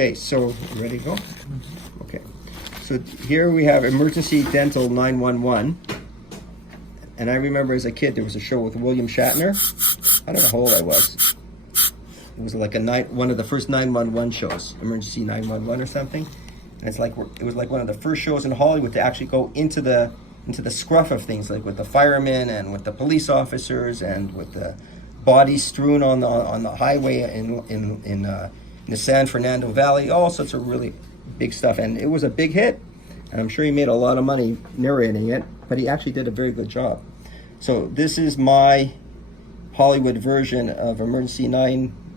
Okay, so ready to go? Okay. So here we have Emergency Dental 911. And I remember as a kid, there was a show with William Shatner. I don't know how old I was. It was like one of the first 911 shows, Emergency 911 or something. And it was like one of the first shows in Hollywood to actually go into the scruff of things, like with the firemen and with the police officers and with the bodies strewn on the highway in the San Fernando Valley, all sorts of really big stuff. And it was a big hit. And I'm sure he made a lot of money narrating it, but he actually did a very good job. So this is my Hollywood version of Emergency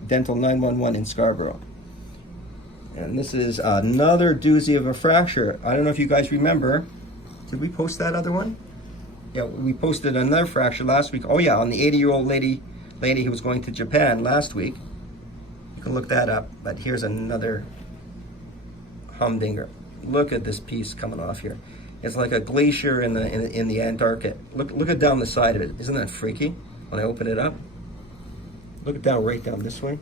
Dental 911 in Scarborough. And this is another doozy of a fracture. I don't know if you guys remember. Did we post that other one? Yeah, we posted another fracture last week. Oh yeah, on the 80-year-old lady who was going to Japan last week. You can look that up. But here's another humdinger. Look at this piece coming off here. It's like a glacier in the Antarctic. Look at down the side of it. Isn't that freaky? When I open it up, look at down right down this way.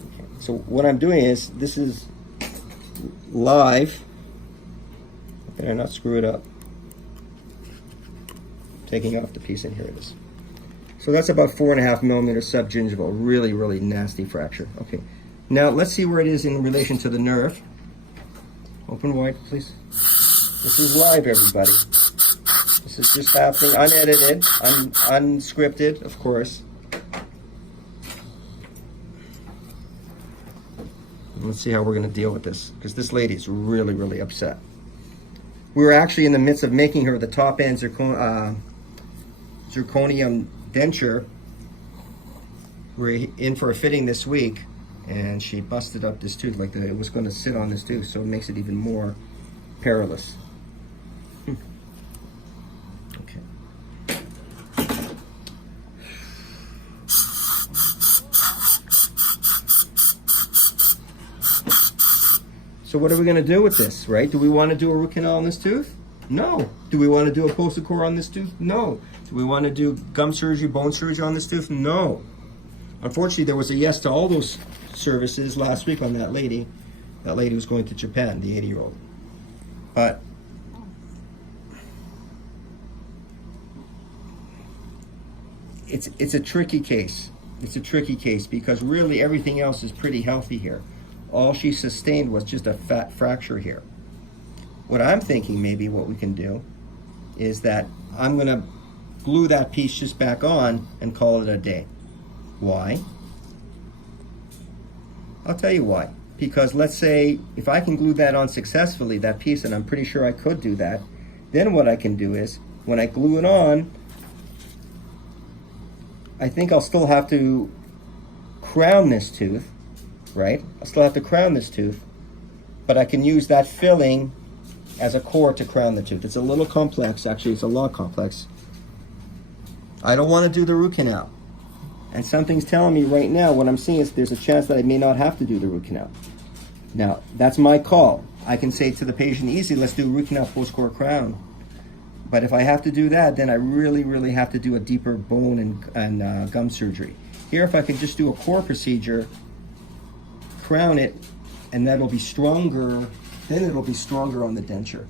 Okay. So what I'm doing is, this is live. Can I not screw it up? Taking off the piece, and here it is. So that's about 4.5 millimeters subgingival. Really, really nasty fracture. Okay. Now let's see where it is in relation to the nerve. Open wide, please. This is live, everybody. This is just happening, unedited, unscripted, of course. Let's see how we're going to deal with this, because this lady is really, really upset. We were actually in the midst of making her the top end zirconium denture. We're in for a fitting this week, and she busted up this tooth, like it was going to sit on this tooth, so it makes it even more perilous. Okay. So what are we going to do with this, right? Do we want to do a root canal on this tooth? No. Do we want to do a Posicor on this tooth? No. Do we want to do gum surgery, bone surgery on this tooth? No. Unfortunately, there was a yes to all those services last week on that lady. That lady was going to Japan, the 80-year-old. But it's a tricky case. It's a tricky case because really everything else is pretty healthy here. All she sustained was just a fat fracture here. What I'm thinking maybe what we can do is that I'm going to glue that piece just back on and call it a day. Why? I'll tell you why. Because let's say if I can glue that on successfully, that piece, and I'm pretty sure I could do that, then what I can do is when I glue it on, I think I'll still have to crown this tooth, right? I'll still have to crown this tooth, but I can use that filling as a core to crown the tooth. It's a little complex, actually, it's a lot complex. I don't want to do the root canal. And something's telling me right now, what I'm seeing is there's a chance that I may not have to do the root canal. Now, that's my call. I can say to the patient, easy, let's do root canal post-core crown. But if I have to do that, then I really, really have to do a deeper bone and gum surgery. Here, if I can just do a core procedure, crown it, and that'll be stronger, then it'll be stronger on the denture.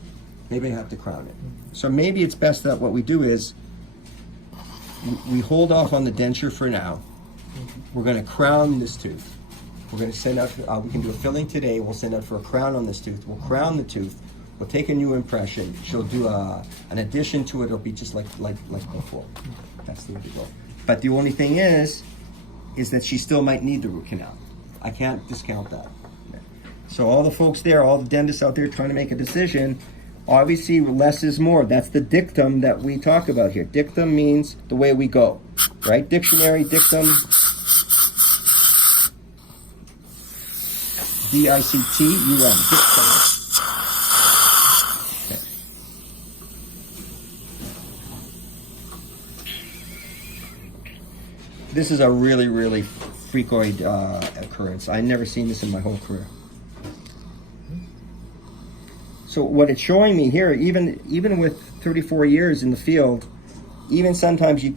Maybe I have to crown it. So maybe it's best that what we do is we hold off on the denture for now. We're going to crown this tooth. We're going to send out, we can do a filling today. We'll send out for a crown on this tooth. We'll crown the tooth. We'll take a new impression. She'll do an addition to it. It'll be just like before. That's the way to go. But the only thing is that she still might need the root canal. I can't discount that. So all the folks there, all the dentists out there trying to make a decision, obviously less is more. That's the dictum that we talk about here. Dictum means the way we go, right? Dictionary, dictum, D-I-C-T-U-M, dictum. Okay. This is a really, really freakoid occurrence. I've never seen this in my whole career. So what it's showing me here, even with 34 years in the field, even sometimes you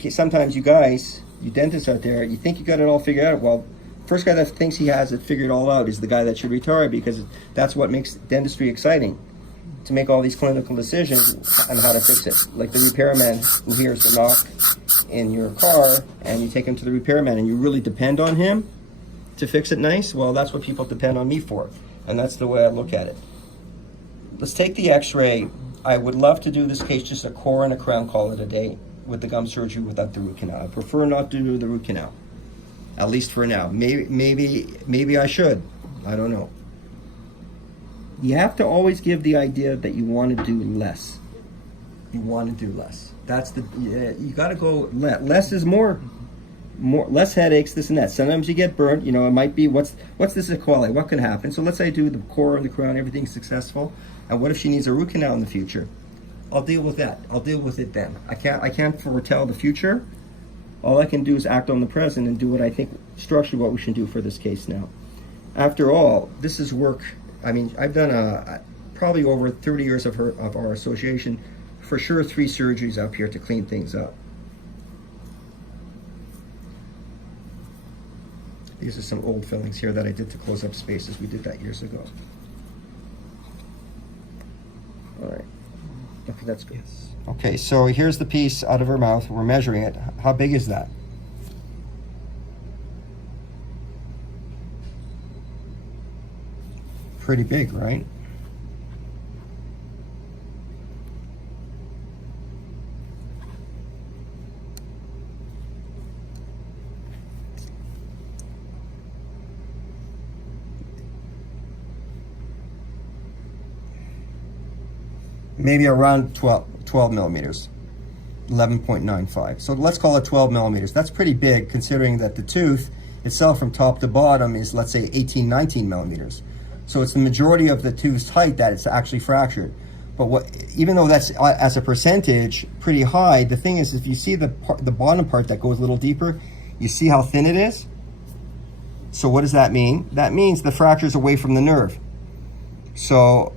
guys you dentists out there, you think you got it all figured out. Well, first guy that thinks he has it figured all out is the guy that should retire, because that's what makes dentistry exciting, to make all these clinical decisions on how to fix it. Like the repairman who hears the knock in your car and you take him to the repairman and you really depend on him to fix it nice. Well, that's what people depend on me for, and that's the way I look at it. Let's take the x-ray. I would love to do this case just a core and a crown, call it a day, with the gum surgery without the root canal. I prefer not to do the root canal, at least for now. Maybe I should. I don't know. You have to always give the idea that you want to do less. You want to do less. That's the, you got to go, less is more, less headaches, this and that. Sometimes you get burnt, you know, it might be, what's the sequelae? What could happen? So let's say I do the core and the crown, everything's successful. And what if she needs a root canal in the future? I'll deal with that. I'll deal with it then. I can't foretell the future. All I can do is act on the present and do what I think structurally what we should do for this case now. After all, this is work. I mean, I've done probably over 30 years of our association, for sure 3 surgeries up here to clean things up. These are some old fillings here that I did to close up spaces. We did that years ago. All right. Okay, that's good. Yes. Okay, so here's the piece out of her mouth. We're measuring it. How big is that? Pretty big, right? Maybe around 12 millimeters, 11.95. So let's call it 12 millimeters. That's pretty big, considering that the tooth itself from top to bottom is, let's say, 18, 19 millimeters. So it's the majority of the tooth's height that it's actually fractured. But even though that's as a percentage pretty high, the thing is, if you see the bottom part that goes a little deeper, you see how thin it is? So what does that mean? That means the fracture is away from the nerve. So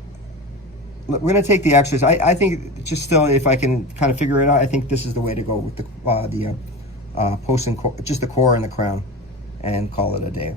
we're going to take the x-rays. I think, just still, if I can kind of figure it out, I think this is the way to go with the post and just the core and the crown, and call it a day.